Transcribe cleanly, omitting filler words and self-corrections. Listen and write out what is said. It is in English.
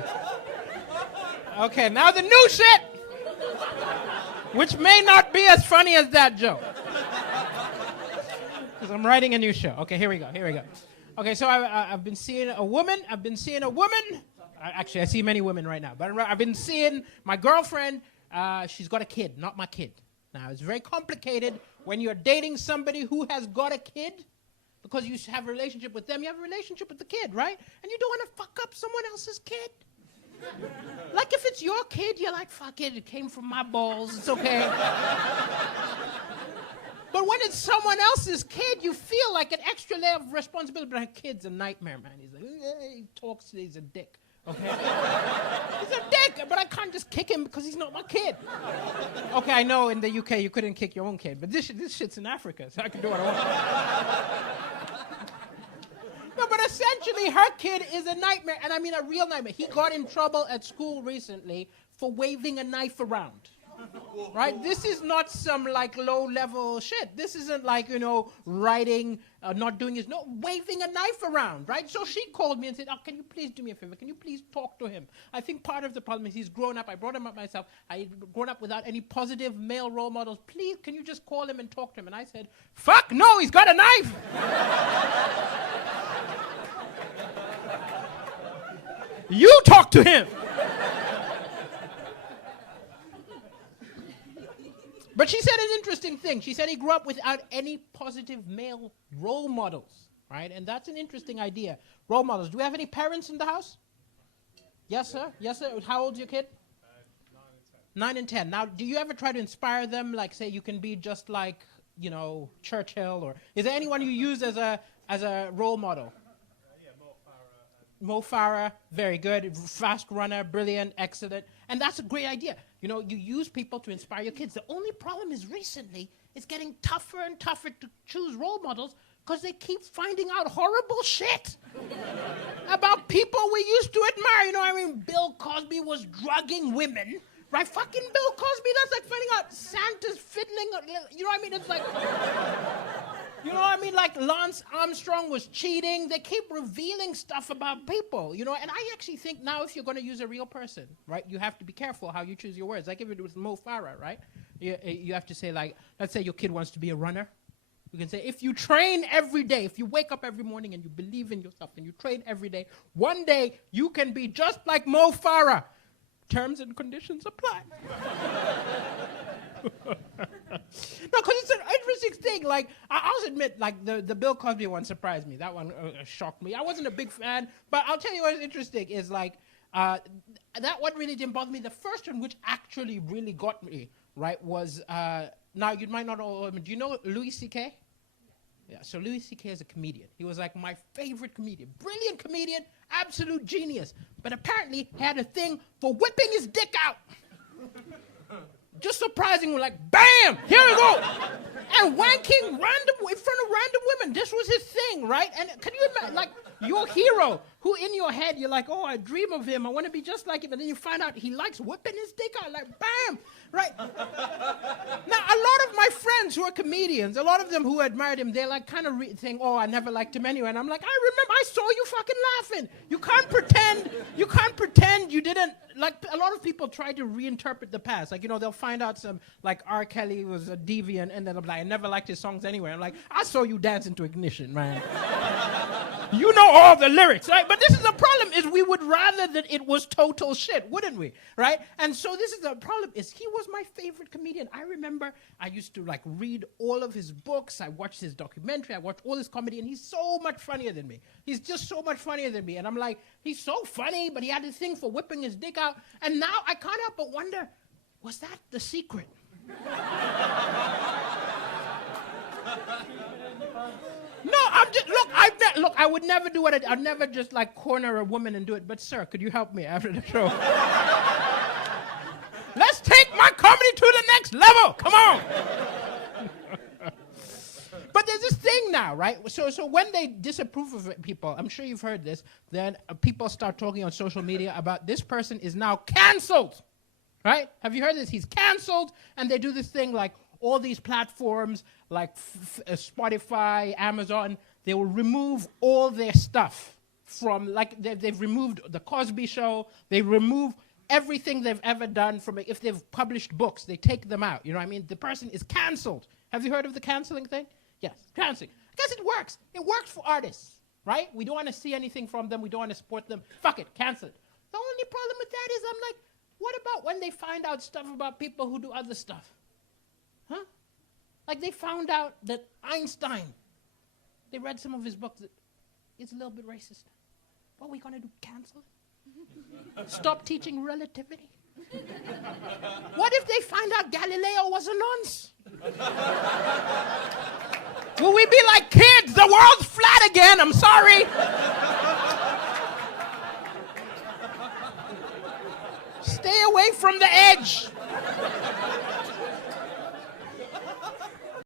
Okay. Okay, now the new shit, which may not be as funny as that joke. Because I'm writing a new show. Okay, here we go. Okay, so I've been seeing a woman. Actually, I see many women right now. But I've been seeing my girlfriend. She's got a kid, not my kid. Now, it's very complicated when you're dating somebody who has got a kid, because you have a relationship with them, you have a relationship with the kid, right? And you don't want to fuck up someone else's kid. Like, if it's your kid, you're like, fuck it, it came from my balls, it's okay. But when it's someone else's kid, you feel like an extra layer of responsibility. But her kid's a nightmare, man. He's like, he talks, he's a dick, okay? He's a dick, but I can't just kick him because he's not my kid. Okay, I know in the UK you couldn't kick your own kid, but this shit's in Africa, so I can do what I want. No, but essentially, her kid is a nightmare, and I mean a real nightmare. He got in trouble at school recently for waving a knife around, right? This is not some, like, low-level shit. This isn't like, writing, not doing his, no, waving a knife around, right? So she called me and said, can you please do me a favor? Can you please talk to him? I think part of the problem is he's grown up. I brought him up myself. I've grown up without any positive male role models. Please, can you just call him and talk to him? And I said, fuck no, he's got a knife! You talk to him. But she said an interesting thing. She said he grew up without any positive male role models, right? And that's an interesting idea. Role models. Do we have any parents in the house? Yes, sir? Yes, sir? How old's your kid? 9 and 10. Now, do you ever try to inspire them, like, say, you can be just like, Churchill? Or is there anyone you use as a role model? Mo Farah, very good, fast runner, brilliant, excellent. And that's a great idea. You use people to inspire your kids. The only problem is recently it's getting tougher and tougher to choose role models because they keep finding out horrible shit about people we used to admire. Bill Cosby was drugging women, right? Fucking Bill Cosby, that's like finding out Santa's fiddling. It's like... Like Lance Armstrong was cheating. They keep revealing stuff about people, and I actually think now if you're going to use a real person, right, you have to be careful how you choose your words. Like if it was Mo Farah, right, you have to say, like, let's say your kid wants to be a runner. You can say, if you train every day, if you wake up every morning and you believe in yourself and you train every day, one day you can be just like Mo Farah. Terms and conditions apply. No, because it's an interesting thing. Like, I'll admit, like, the Bill Cosby one surprised me. That one shocked me. I wasn't a big fan, but I'll tell you what's interesting is, like, that one really didn't bother me. The first one, which actually really got me, right, was, now you might not know, do you know Louis C.K.? Yeah, so Louis C.K. is a comedian. He was, like, my favorite comedian. Brilliant comedian, absolute genius. But apparently had a thing for whipping his dick out. Just surprising, like, bam, here we go. And wanking in front of random women. This was his thing, right? And can you imagine, like, your hero, who in your head, you're like, oh, I dream of him. I want to be just like him. And then you find out he likes whipping his dick out, like, bam, right? Now, a lot of my friends who are comedians, a lot of them who admired him, they're like kind of saying, oh, I never liked him anyway. And I'm like, I remember, I saw you fucking laughing. You can't pretend you didn't. Like, a lot of people try to reinterpret the past. Like, they'll find out some, like, R. Kelly was a deviant, and then they'll be like, I never liked his songs anyway. I'm like, I saw you dancing to Ignition, man. You know all the lyrics, right? But this is the problem, is we would rather that it was total shit, wouldn't we, right? And so this is the problem, is he was my favorite comedian. I remember I used to, like, read all of his books. I watched his documentary. I watched all his comedy, and he's so much funnier than me. He's just so much funnier than me. And I'm like, he's so funny, but he had this thing for whipping his dick out. And now I can't help but wonder, was that the secret? No, I would never do it. I'd never just, like, corner a woman and do it. But, sir, could you help me after the show? Let's take my comedy to the next level. Come on. But there's this thing now, right? So when they disapprove of people, I'm sure you've heard this, then people start talking on social media about this person is now canceled, right? Have you heard this? He's canceled, and they do this thing like all these platforms like Spotify, Amazon, they will remove all their stuff from, like, they've removed The Cosby Show. They remove everything they've ever done from it. If they've published books, they take them out. You know what I mean? The person is canceled. Have you heard of the canceling thing? Yes, canceling. Because it works. It works for artists, right? We don't want to see anything from them. We don't want to support them. Fuck it, cancel it. The only problem with that is I'm like, what about when they find out stuff about people who do other stuff? Huh? Like they found out that Einstein, they read some of his books, that it's a little bit racist. What are we going to do, cancel it? Stop teaching relativity? What if they find out Galileo was a nonce? Will we be like, kids, the world's flat again, I'm sorry. Stay away from the edge.